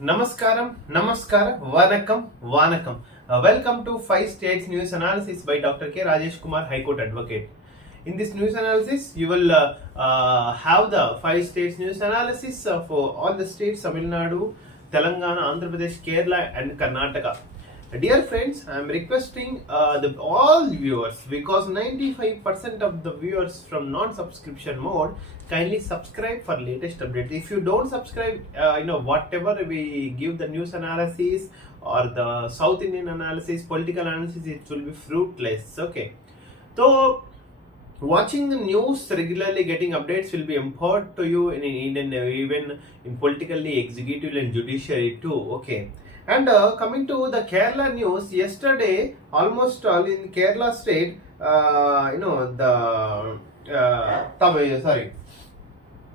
Namaskara, Vanakam. Welcome to 5 States News Analysis by Dr. K. Rajesh Kumar, High Court Advocate. In this news analysis, you will have the 5 States News Analysis for all the states: Tamil Nadu, Telangana, Andhra Pradesh, Kerala, and Karnataka. Dear friends, I am requesting all viewers, because 95% of the viewers from non-subscription mode, kindly subscribe for latest updates. If you don't subscribe, whatever we give the news analysis or the South Indian analysis, political analysis, it will be fruitless. Okay, so watching the news regularly, getting updates will be important to you in even in politically, executive, and judiciary too. Okay. And coming to the Kerala news, yesterday almost all in Kerala state,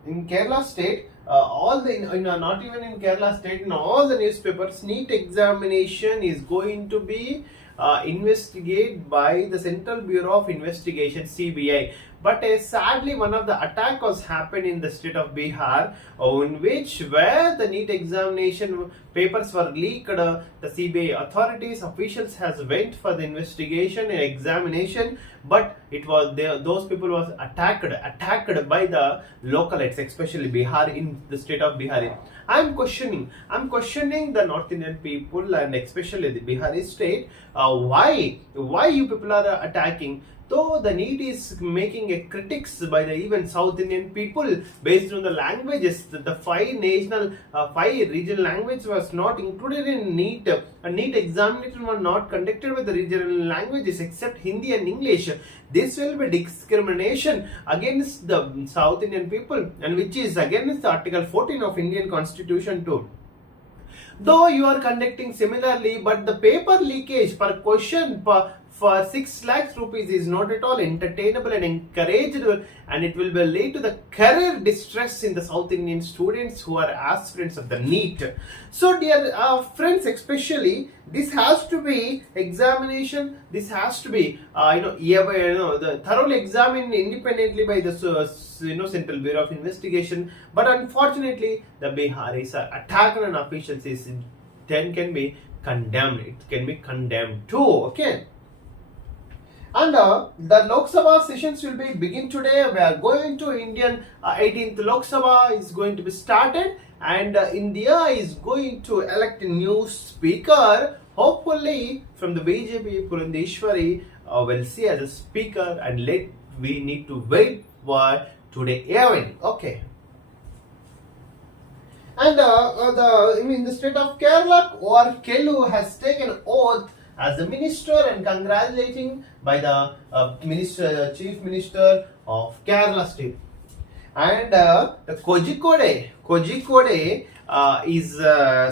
in Kerala state, all the not even in Kerala state, in all the newspapers, NEET examination is going to be investigated by the Central Bureau of Investigation, CBI. But sadly, one of the attack was happened in the state of Bihar, in which where the NEET examination papers were leaked, the CBI authorities officials has went for the investigation and examination, but it was those people was attacked by the localites, especially Bihar, in the state of Bihar. I'm questioning the North Indian people and especially the Bihari state. Why you people are attacking? Though the NEET is making a critics by the even South Indian people based on the languages, the five regional language was not included in NEET. A NEET examination was not conducted with the regional languages except Hindi and English. This will be discrimination against the South Indian people, and which is against the Article 14 of Indian Constitution too. Though you are conducting similarly, but the paper leakage per question for 6 lakhs rupees is not at all entertainable and encourageable, and it will lead to the career distress in the South Indian students who are aspirants of the NEET. So dear friends, especially this has to be examination, this has to be thoroughly examined independently by the Central Bureau of Investigation. But unfortunately, the Biharis are attacking on officials can be condemned. It can be condemned too. Okay. And the Lok Sabha sessions will begin today. We are going to Indian 18th Lok Sabha is going to be started, and India is going to elect a new speaker. Hopefully from the BJP, Purandeshwari will see as a speaker, and we need to wait for today evening. Okay. And in the state of Kerala, or Kelu has taken oath as the minister, and congratulating by the chief minister of Kerala state. And the Kozhikode is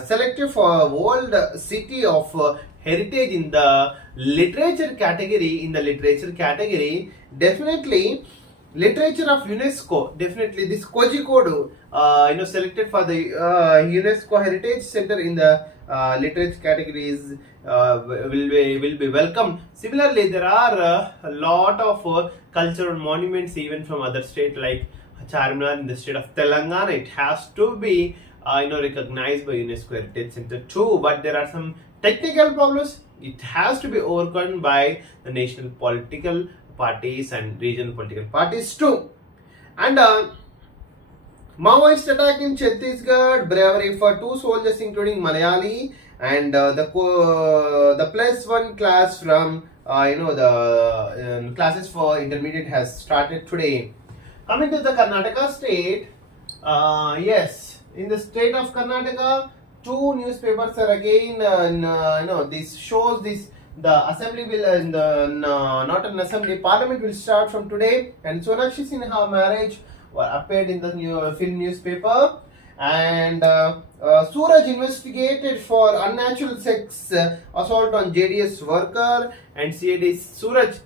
selected for World City of Heritage in the literature category. Definitely literature of UNESCO. Definitely this Kozhikode selected for the UNESCO Heritage Center in the literature categories will be welcome. Similarly, there are a lot of cultural monuments even from other states like Charminar in the state of Telangana. It has to be recognized by UNESCO Heritage Center too. But there are some technical problems. It has to be overcome by the national political parties and regional political parties too. And Maoist attack in Chhattisgarh, bravery for 2 soldiers including Malayali, and the +1 class from the classes for intermediate has started today. Coming to the Karnataka state, yes, in the state of Karnataka, 2 newspapers are again this shows this. The assembly will, not an assembly, parliament will start from today, and Sonakshi Sinha marriage appeared in the film newspaper. And Suraj investigated for unnatural sex assault on JDS worker, and CID Suraj,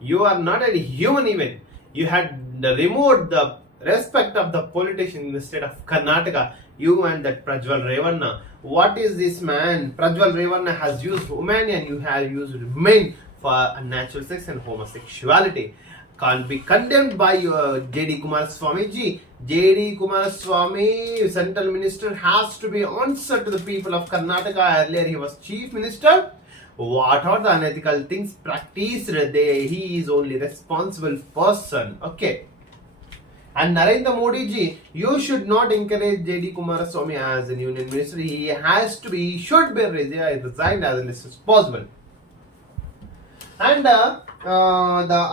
you are not a human even. You had removed the respect of the politician in the state of Karnataka. You and that Prajwal Revanna. What is this man? Prajwal Revanna has used women, and you have used men for unnatural sex and homosexuality. can't be condemned by J.D. Kumaraswamy ji. J.D. Kumaraswamy, central minister, has to be answered to the people of Karnataka. Earlier he was chief minister. What are the unethical things practiced there? He is only responsible person. Okay. And Narendra Modi ji, you should not encourage J.D. Kumaraswamy as a union minister. He should be resigned as little as possible. And the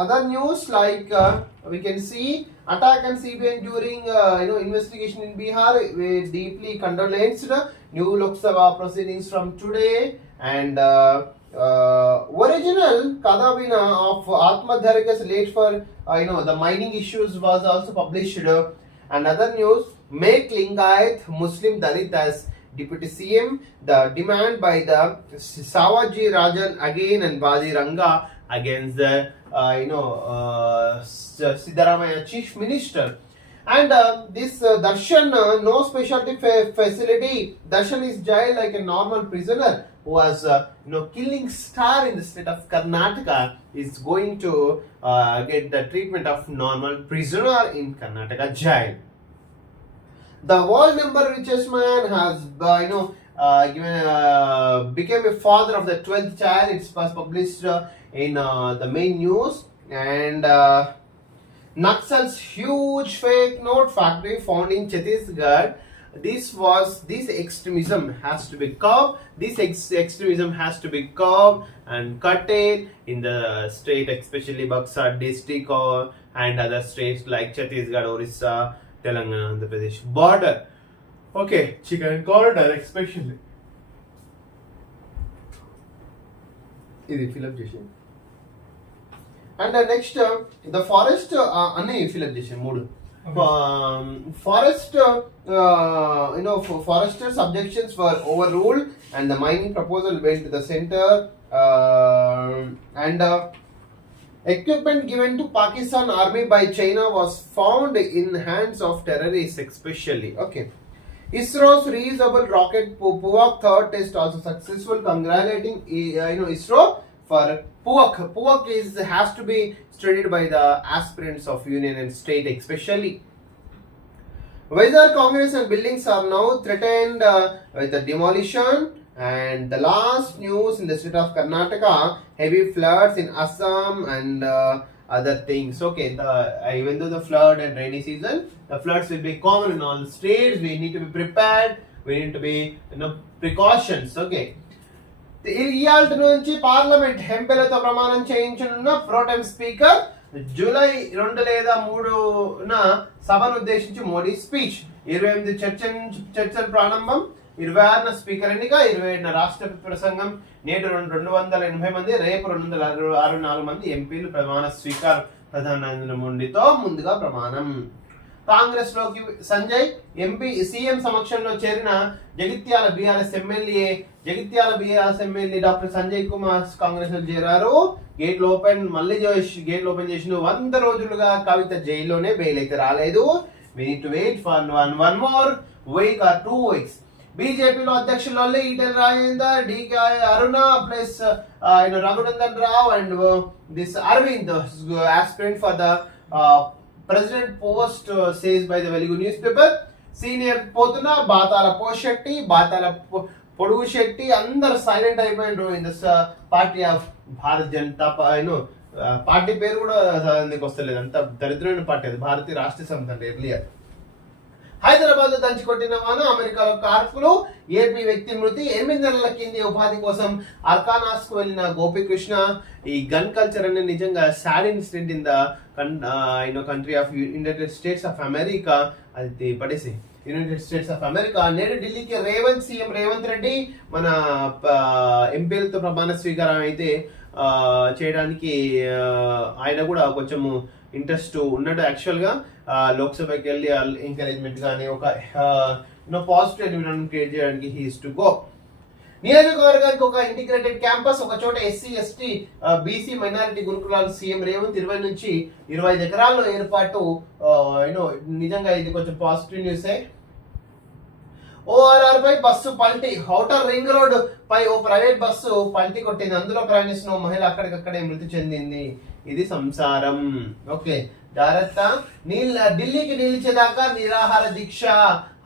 other news, like we can see, attack on CBN during investigation in Bihar, we deeply condolenced. New Lok Sabha proceedings from today, and original Kadavina of Atmadharya's late for the mining issues was also published. And other news, make Lingayat Muslim Dalit as Deputy CM, the demand by the Savaji Rajan again and Badi Ranga against the Siddaramaiah chief minister. And this Darshan, no specialty facility. Darshan is jailed like a normal prisoner who was killing star in the state of Karnataka is going to get the treatment of normal prisoner in Karnataka jail. The world number richest man has became a father of the 12th child. It was published in the main news. And Naxal's huge fake note factory found in Chhattisgarh. This extremism has to be curbed. This extremism has to be curbed and curtailed in the state, especially Buxar district and other states like Chhattisgarh, Orissa, Telangana, Andhra Pradesh border. Okay, chicken corridor especially. This is fill-up చేసి. And next, the forest అన్నీ fill-up చేసి మూడు. Forest, foresters' objections were overruled, and the mining proposal went to the center. And equipment given to Pakistan army by China was found in hands of terrorists, especially. Okay. ISRO's reusable rocket Puvak third test also successful. Congratulating ISRO for Puvak. Puvak has to be studied by the aspirants of union and state, especially. Whether Congress and buildings are now threatened with the demolition. And the last news in the state of Karnataka, heavy floods in Assam and other things. Okay, even though the flood and rainy season, the floods will be common in all states. We need to be prepared. We need to be precautions. Okay. ఇయాల్టి నుంచి parliament ఎంపీలతో ప్రమాణం చేయించనున్న pro tem speaker July 2 లేదా 3న సభను ఉద్దేశించి Modi speech. 28 చర్చల ప్రారంభం, 26న speaker ఎన్నిక, 27న రాష్ట్రపతి ప్రసంగం. నేడు 280 మంది, రేపు 264 మంది ఎంపీలు ప్రమాణ స్వీకారం. ప్రధాని నరేంద్ర మోడీతో ముందుగా ప్రమాణం. కాంగ్రెస్ లోకి సంజయ్ సీఎం సమక్షంలో చేరిన Jagtial BRS MLA doctor Sanjay Kumar Congress లో చేరారు. గేట్లు ఓపెన్ చేసిన 100 రోజులుగా కవిత జైల్లోనే బెయిల్ అయితే రాలేదు. we need to wait for one more week or 2 weeks. బీజేపీలో అధ్యక్షులు Etela Rajender, DK Aruna plus Raghunandan Rao and this Arvind aspirant for the president post says by the Velugu newspaper. Senior పోతున్న బాతాల పోషెట్టి, బాతాల పొడుగు శెట్టి అందరు సైలెంట్ అయిపోయినారు in this party of Bharat Janata party పేరు కూడా వస్తలేదు. అంత దరిద్రమైన పార్టీ అది, భారతీయ రాష్ట్ర సమితి అంటే ఎర్లియర్. హైదరాబాద్ లో దంచికొట్టిన వాన, అమెరికాలో కార్పులు, ఏపీ వ్యక్తి మృతి. 8 నెలల కింది ఉపాధి కోసం అర్కానాస్ కు వెళ్లిన గోపికృష్ణ. ఈ గన్ కల్చర్ అనేది నిజంగా sad incident in the country of United states of America. అది పడేసి యునైటెడ్ స్టేట్స్ ఆఫ్ అమెరికా. నేడు ఢిల్లీకి సీఎం రేవంత్ రెడ్డి మన ఎంపీలతో ప్రమాణ స్వీకారం అయితే చేయడానికి ఆయన కూడా కొంచెము ఇంట్రెస్ట్ ఉన్నాడు. యాక్చువల్గా లోక్సభకి వెళ్ళి ఎంకరేజ్మెంట్ కానీ ఒక పాజిటివ్ ఎన్విరాన్మెంట్ క్రియేట్ చేయడానికి హీ ఈస్ టు గో. నియోజకవర్గానికి ఒక ఇంటిగ్రేటెడ్ క్యాంపస్, ఒక చోట ఎస్సీ ఎస్టీ బీసీ మైనారిటీ గురుకులాలు. సీఎం రేవంత్ 20 నుంచి 25 ఎకరాల్లో ఏర్పాటు. నిజంగా ఇది కొంచెం పాజిటివ్ న్యూసే. ఓఆర్ఆర్ పై బస్సు పల్టీ. ఔటర్ రింగ్ రోడ్ పై ఓ ప్రైవేట్ బస్సు పల్టీ కొట్టింది. అందులో ప్రయాణిస్తున్న మహిళ అక్కడికక్కడే మృతి చెందింది. ఇది సంసారం. ఓకే, జాగ్రత్త. ఢిల్లీకి నిలిచేదాకా నిరాహార దీక్ష.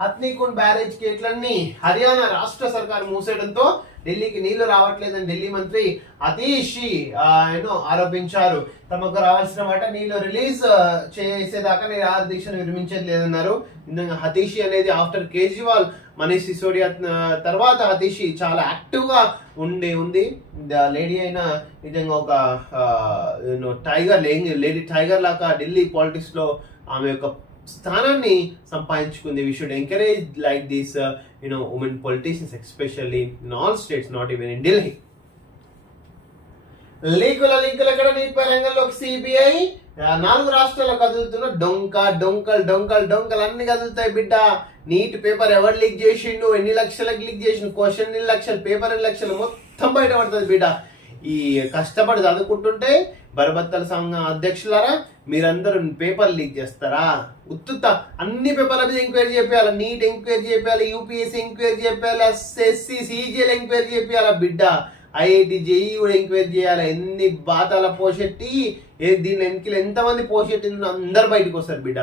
హత్నీకుండ్ బ్యారేజ్ గేట్లన్నీ హర్యానా రాష్ట్ర సర్కారు మూసేయడంతో ఢిల్లీకి నీళ్లు రావట్లేదని ఢిల్లీ మంత్రి హతీష్ ఆరోపించారు. తమకు రావాల్సిన వాట నీళ్లు రిలీజ్ చేసేదాకా నిరాహార దీక్షను విరమించేది లేదన్నారు. హతీష్ అనేది ఆఫ్టర్ కేజ్రీవాల్, మనీష్ సిసోడియా తర్వాత హతీష్ చాలా యాక్టివ్ గా ఉంది. లేడీ అయినా నిజంగా ఒక లేడీ టైగర్ లాగా ఢిల్లీ పాలిటిక్స్ లో ఆమె యొక్క స్థానాన్ని సంపాదించుకుంది. We should encourage like this women politicians especially in all states, not even in Delhi. లింకులు ఎక్కడ నీటిపై రంగంలోకి సిబిఐ. 4 రాష్ట్రాల్లో కదులుతున్న డొంకలు అన్ని కదులుతాయి బిడ్డ. నీట్ పేపర్ ఎవరు లీక్ చేసిండు, ఎన్ని లక్షలకు లీక్ చేసిండు, క్వశ్చన్ ఎన్ని లక్షలు, పేపర్ ఎన్ని లక్షలు, మొత్తం బయటపడుతుంది బిడ్డ. ఈ కష్టపడి చదువుకుంటుంటే బరబత్తల సంఘ అధ్యక్షులారా, మీరందరూ పేపర్ లీక్ చేస్తారా? ఉత్తుత అన్ని పేపర్ల మీద ఎంక్వైరీ చేయాలి. నీట్ ఎంక్వైరీ చేయాలి, యూపీఎస్సీ ఎంక్వైరీ చేయాలి, ఎస్ఎస్సి సిజిఎల్ ఎంక్వైరీ చేయాలి బిడ్డ. ఐఐటి జేఈ కూడా ఎంక్వైరీ చేయాలి. ఎన్ని బాతాల పోషెట్టి, దీని వెనకలు ఎంతమంది పోషెట్టి అందరు బయటకు వస్తారు బిడ్డ.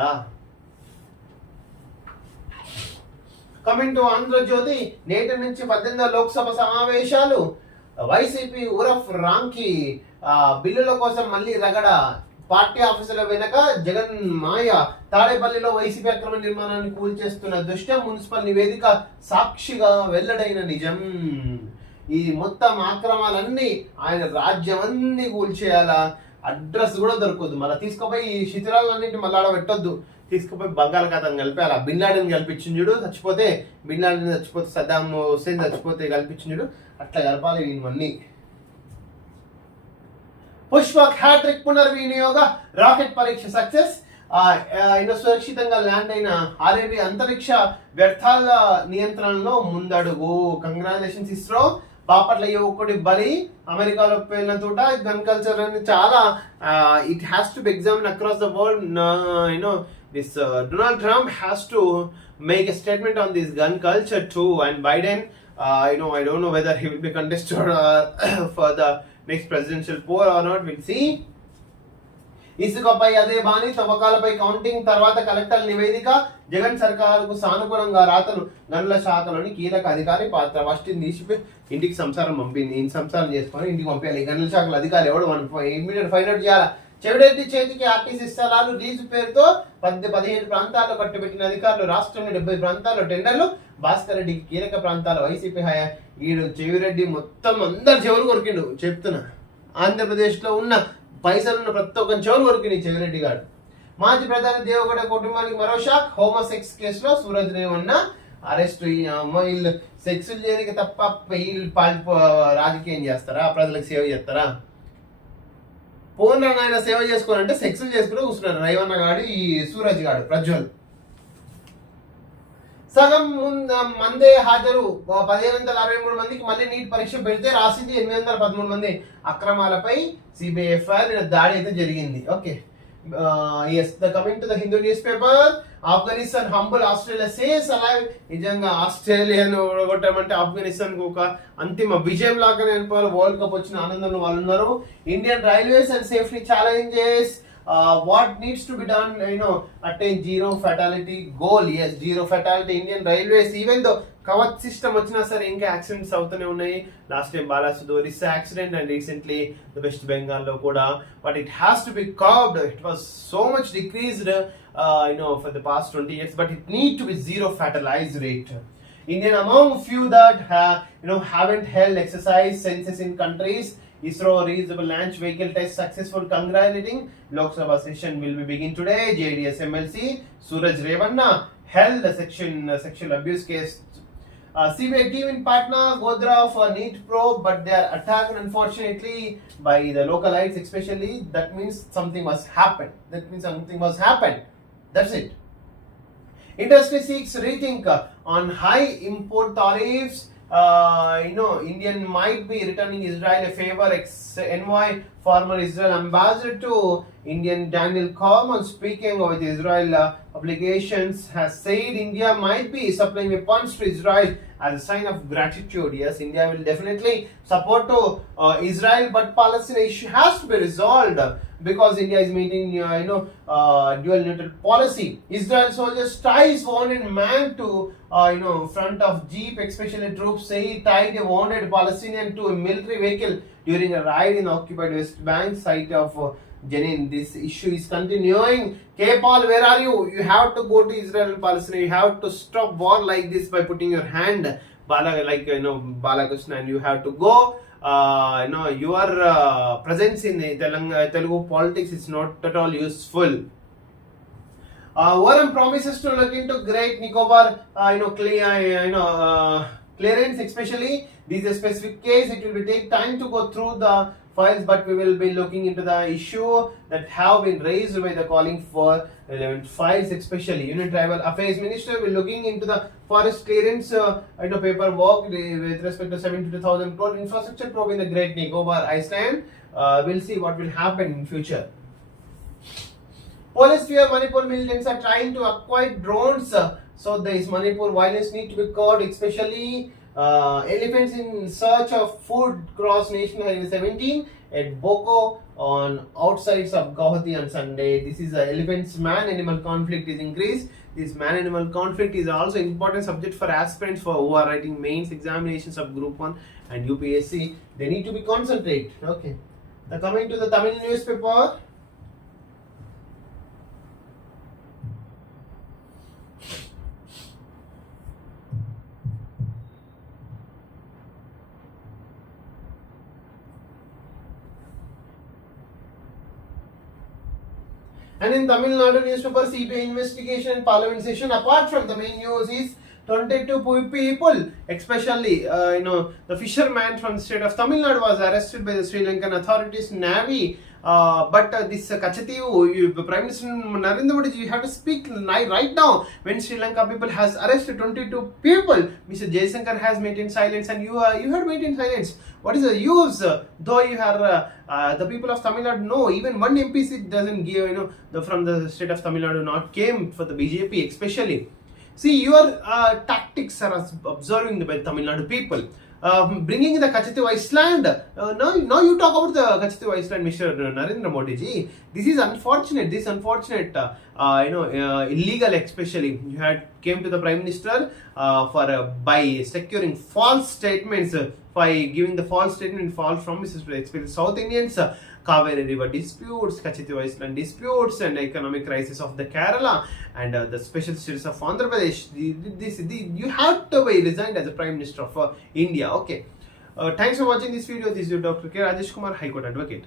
కమింగ్ టు ఆంధ్రజ్యోతి, నేటి నుంచి 18వ లోక్సభ సమావేశాలు. వైసీపీ ఉరఫ్ రాంకి బిల్లుల కోసం మళ్ళీ రగడ. పార్టీ ఆఫీసుల వెనక జగన్ మాయ. తాడేపల్లిలో వైసీపీ అక్రమ నిర్మాణాన్ని కూల్చేస్తున్న దృష్ట్యా మున్సిపల్ నివేదిక సాక్షిగా వెల్లడైన నిజం. ఈ మొత్తం ఆక్రమాలన్నీ ఆయన రాజ్యం అన్ని కూల్చేయాలా, అడ్రస్ కూడా దొరకదు. మళ్ళీ తీసుకుపోయి ఈ శిథిరాలన్నింటి మళ్ళీ ఆడ పెట్టొద్దు, తీసుకుపోయి బంగాళాఖాతం కలిపేయాలి. బిన్ లాడెన్ కల్పించించుడు, చచ్చిపోతే బిన్ లాడెన్ చచ్చిపోతే సద్దాం హుస్సేన్ చచ్చిపోతే కల్పించించుడు, అట్లా కలపాలి ఇవన్నీ. పుష్పక్ హ్యాట్రిక్ పునర్వినియోగ. రాకెట్ పరీక్ష సక్సెస్. సురక్షితంగా ల్యాండ్ అయిన ఆర్ఏబీ అంతరిక్ష వ్యర్థాల నియంత్రణలో ముందడుగు. కంగ్రాచులేషన్స్ ఇస్రో. బాపట్ల యువకుడి బలి. అమెరికాలో పేలిన తోట. గన్ కల్చర్ అని చాలా it has to B examine across the world. This Donald Trump has to make a statement on this gun culture too, and Biden, I don't know whether he will be contested for the next presidential poll or not. We'll see. ఇసుకపై అదే బాని, తవ్వకాలపై counting తర్వాత collector నివేదిక. జగన్ సర్కారుకు సానుకూలంగా రాతలు. గనుల శాఖలోని కీలక అధికారి పాత్ర. First తీసిపోయి ఇంటికి సంసారం చేసుకొని ఇంటికి పంపించాలి. గనుల శాఖల అధికారి ఎవడు ఇమ్మీడియట్ ఫైండ్ అవుట్ చేయాలి. చెవిరెడ్డి చేతికి ఆర్టీసీ స్థలాలు లీజు పేరుతో 15 ప్రాంతాల్లో కట్టుబెట్టిన అధికారులు. రాష్ట్రంలో 70 ప్రాంతాల్లో టెండర్లు. భాస్కర్ రెడ్డికి కీలక ప్రాంతాల వైసీపీ హయా. ఈడు చెవిరెడ్డి మొత్తం అందరు చెవులు కొరికిండు చెప్తున్నా. ఆంధ్రప్రదేశ్ లో ఉన్న పైసలున్న ప్రతి ఒక్క చెవులు కొరికింది చెవిరెడ్డి గారు. మాజీ ప్రధాని దేవగౌడ కుటుంబానికి మరో షాక్. హోమోసెక్స్ కేసులో సూరజ్ రేవన్న అరెస్ట్. వీళ్ళు సెక్సులు చేయడానికి తప్ప వీళ్ళు రాజకీయం చేస్తారా? ప్రజలకు సేవ చేస్తారా? పూర్ణ ఆయన సేవ చేసుకోవాలంటే సెక్సులు చేసుకుని కూర్చున్నారు రేవన్న గాడు, ఈ సూరజ్ గాడు, ప్రజ్వల్. సగం మందే హాజరు. 1563 మందికి మళ్ళీ నీట్ పరీక్ష పెడితే రాసింది 813 మంది. అక్రమాలపై సిబిఐ ఎఫ్ఐఆర్ దాడి అయితే జరిగింది. Okay, yes, the coming to the Hindu newspaper. Afghanistan humble Australia says alive. నిజంగా ఆస్ట్రేలియాను ఓడగొట్టమంటే ఆఫ్ఘనిస్తాన్ కు ఒక అంతిమ విజయం లాగానే అనుకోవాలి. వరల్డ్ కప్ వచ్చిన ఆనందంలో వాళ్ళు ఉన్నారు. Indian railways and safety challenges. What needs to be done, attain zero fatality goal. Yes, zero fatality. Indian Railways, even though Kavach system వచ్చినా సరే ఇంకా యాక్సిడెంట్స్ అవుతూనే ఉన్నాయి. Last time Balasore Odisha accident and recently West Bengal లో కూడా. But it has to be curbed. It was so much decreased for the past 20 years, but it need to be zero fatalize rate. Indian among few that haven't held exercise census in countries. ISRO reusable launch vehicle test successful. Congratulating. Lok Sabha session will be begin today. JDS MLC Suraj Revanna held the sexual abuse case. CBI team in Patna, Godhra for NEET probe, but they are attacked unfortunately by the localites especially. That means something must happen. That's it. Industry seeks rethink on high import tariffs. Indian might be returning Israel a favor. Envoy former Israel ambassador to Indian Daniel Coleman, speaking with Israel obligations, has said India might be supplying weapons to Israel as a sign of gratitude. Yes, India will definitely support to Israel, but Palestine issue has to be resolved because India is maintaining dual neutral policy. Israel soldiers ties wounded man to front of jeep, especially troops say tied a wounded Palestinian to a military vehicle during a raid in occupied West Bank site of Jenin. This issue is continuing. K Paul, where are you? You have to go to Israel and Palestine. You have to stop war like this by putting your hand, Balakrishna, and you have to go. Your presence in Telugu politics is not at all useful. Warren promises to look into Great Nicobar, clearance, especially. This is a specific case. It will take time to go through the files, but we will be looking into the issue that have been raised by the calling for relevant files, especially. Union Tribal Affairs Minister will looking into the forest clearance paperwork with respect to 72,000 crore infrastructure probe in the Great Nicobar Island. We'll see what will happen in future. Police fear Manipur militants are trying to acquire drones, so this Manipur violence need to be curbed, especially elephants in search of food cross National Highway 17 at Boko on outsides of Guwahati on Sunday. This is elephants man-animal conflict is increased. This man-animal conflict is also important subject for aspirants who are writing mains examinations of Group 1 and UPSC. They need to be concentrate. Okay. Now coming to the Tamil newspaper. And in Tamil Nadu newspaper, CBI investigation and parliament session. Apart from the main news is 22 people, especially the fisherman from the state of Tamil Nadu was arrested by the Sri Lankan authorities, Navy. But this Kachati, Prime Minister Narendra Modi, you have to speak right now. When Sri Lanka people has arrested 22 people, Mr. Jaishankar has maintained silence, and you have maintained silence. What is the use? Though you are the people of Tamil Nadu know, even one MP seat doesn't give. From the state of Tamil Nadu not came for the BJP, especially. See, your tactics are observing by Tamil Nadu people. Bringing the Kachati Island. Now you talk about the Kachati Island, Mr. Narendra Modi ji. This is unfortunate. Illegal, especially. You had came to the Prime Minister by securing false statements, by giving the false statement, false promises to the South Indians. Kaveri River disputes, Kachati Island disputes, and economic crisis of the Kerala and the special status of Andhra Pradesh. You have to be resigned as the Prime Minister of India. Okay. Thanks for watching this video. This is your Dr. K. Rajesh Kumar, High Court Advocate.